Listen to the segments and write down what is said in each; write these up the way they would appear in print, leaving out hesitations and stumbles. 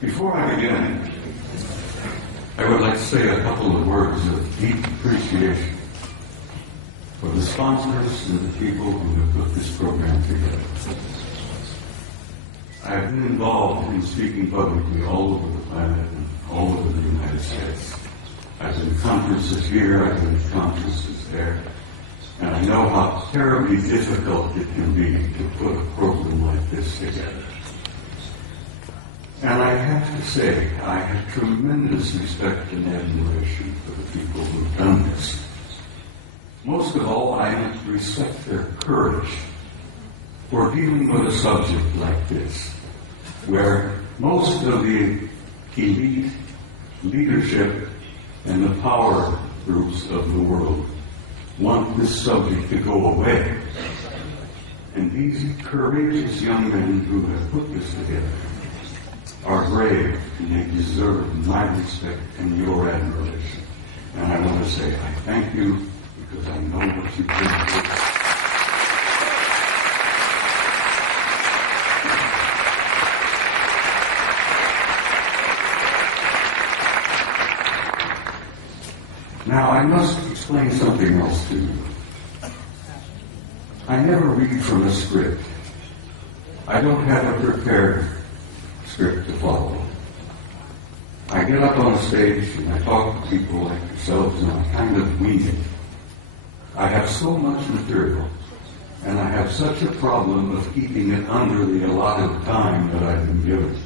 Before I begin, I would like to say a couple of words of deep appreciation for the sponsors and the people who have put this program together. I have been involved in speaking publicly all over the planet and all over the United States. I've been at conferences here, I've been at conferences there, and I know how terribly difficult it can be to put a program like this together. And I have to say, I have tremendous respect and admiration for the people who've done this. Most of all, I respect their courage for dealing with a subject like this, where most of the elite leadership and the power groups of the world want this subject to go away. And these courageous young men who have put this together are brave, and they deserve my respect and your admiration. And I want to say I thank you because I know what you've been through. Now, I must explain something else to you. I never read from a script. I don't have a prepared script to follow. I get up on a stage and I talk to people like yourselves and I kind of wing it. I have so much material and I have such a problem of keeping it under the allotted time that I've been given.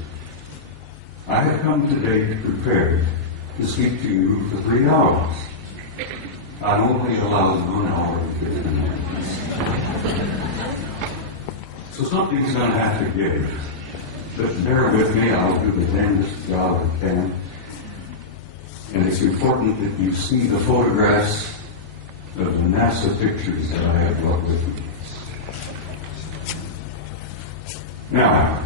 I have come today prepared to speak to you for 3 hours. I'm only allowed 1 hour to get in there. So something's going to have to give. But bear with me, I'll do the damnedest job I can. And it's important that you see the photographs of the NASA pictures that I have brought with me. Now,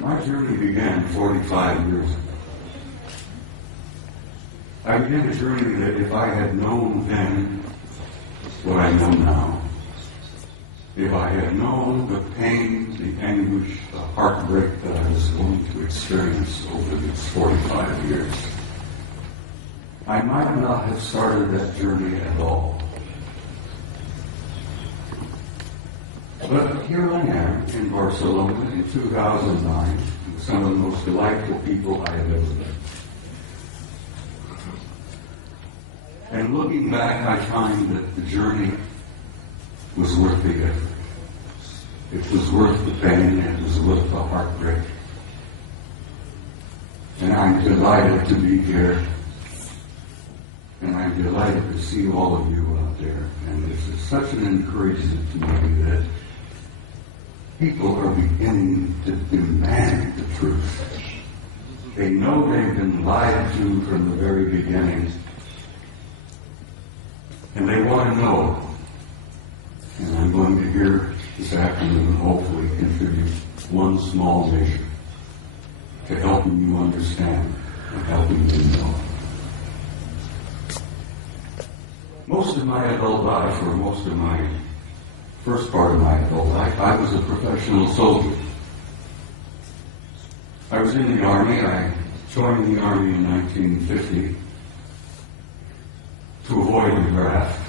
my journey began 45 years ago. I began a journey that if I had known then what I know now, if I had known the pain, the anguish, the heartbreak that I was going to experience over these 45 years, I might not have started that journey at all. But here I am in Barcelona in 2009 with some of the most delightful people I have ever met. And looking back, I find that the journey was worth the effort. It was worth the pain, it was worth the heartbreak. And I'm delighted to be here. And I'm delighted to see all of you out there. And this is such an encouragement to me that people are beginning to demand the truth. They know they've been lied to from the very beginning. And they want to know. And I'm going to hear this afternoon hopefully contribute one small measure to helping you understand and helping you know. Most of my adult life, or most of my first part of my adult life, I was a professional soldier. I was in the Army. I joined the Army in 1950 to avoid the draft.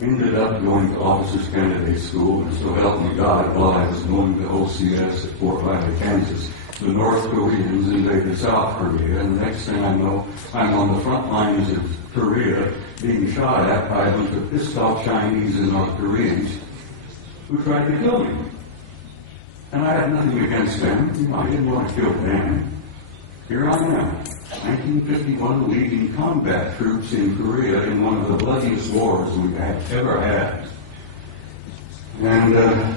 Ended up going to Officers Candidate School, and so help me God, while I was going to OCS at Fort Riley, Kansas, the North Koreans invaded South Korea, and the next thing I know, I'm on the front lines of Korea being shot at by a bunch of pissed-off Chinese and North Koreans who tried to kill me. And I had nothing against them. I didn't want to kill them. Here I am, 1951, leading combat troops in Korea in one of the bloodiest wars we have ever had. And the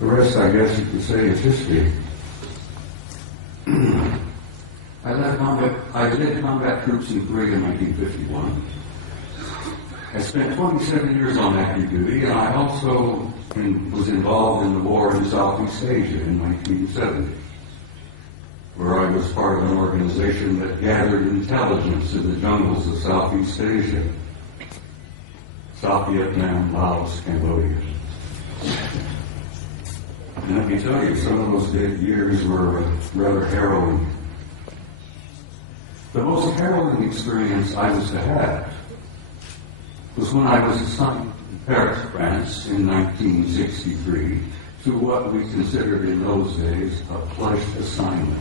rest, I guess you could say, is history. I led combat troops in Korea in 1951. I spent 27 years on active duty, and I also was involved in the war in Southeast Asia in 1970, where I was part of an organization that gathered intelligence in the jungles of Southeast Asia, South Vietnam, Laos, Cambodia. And let me tell you, some of those years were rather harrowing. The most harrowing experience I was to have was when I was assigned to Paris, France in 1963 to what we considered in those days a pledged assignment,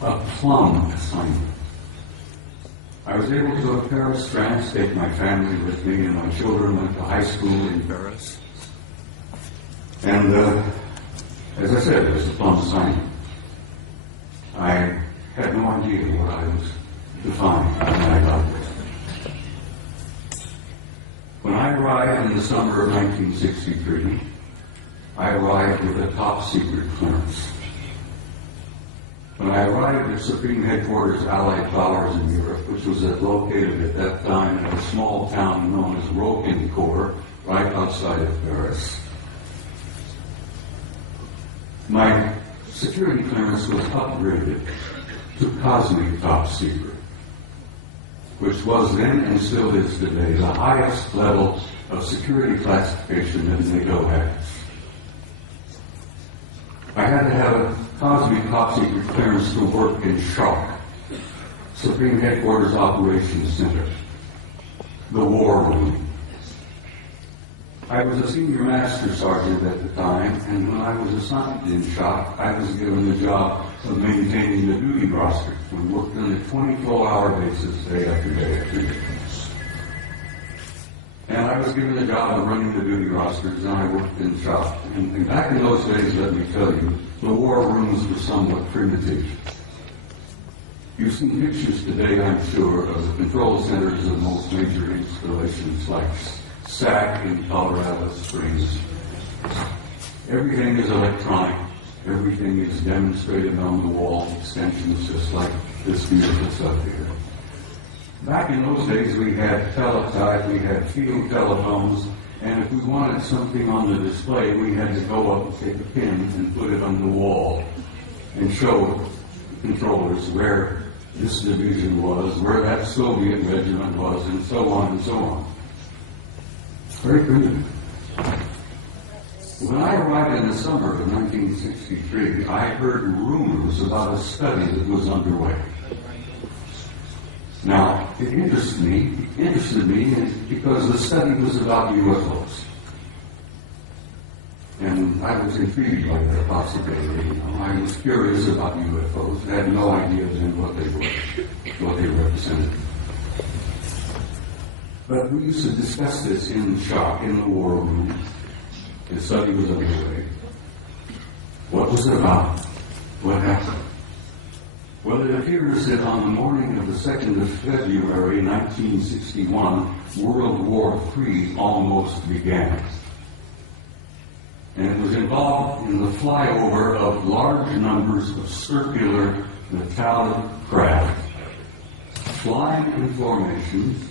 a plum assignment. I was able to go to Paris, France, take my family with me, and my children went to high school in Paris. And as I said, it was a plum assignment. I had no idea what I was to find when I got there. When I arrived in the summer of 1963, I arrived with a top secret clearance. When I arrived at Supreme Headquarters Allied Powers in Europe, which was located at that time in a small town known as Roquencourt, right outside of Paris, my security clearance was upgraded to cosmic top secret, which was then and still is today the highest level of security classification that NATO has. I had to have a cosmic top secret clearance to work in SHARC, Supreme Headquarters Operations Center, the War Room. I was a senior master sergeant at the time, and when I was assigned in SHARC, I was given the job of maintaining the duty roster. We worked on a 24-hour basis, day after day after day. And I was given the job of running the duty rosters, and I worked in SHARC. And back in those days, let me tell you, the war rooms were somewhat primitive. You've seen pictures today, I'm sure, of the control centers of most major installations like SAC in Colorado Springs. Everything is electronic. Everything is demonstrated on the wall, extensions just like this view that's up here. Back in those days, we had teletype, we had field telephones, and if we wanted something on the display, we had to go up and take a pin and put it on the wall and show the controllers where this division was, where that Soviet regiment was, and so on and so on. Very primitive. When I arrived in the summer of 1963, I heard rumors about a study that was underway. Now, it interested me because the study was about UFOs. And I was intrigued by that possibility. I was curious about UFOs, had no idea then what they were, what they represented. But we used to discuss this in SHARC, in the war room. The study was underway. What was it about? What happened? Well, it appears that on the morning of the 2nd of February, 1961, World War III almost began. And it was involved in the flyover of large numbers of circular metallic craft, flying in formations,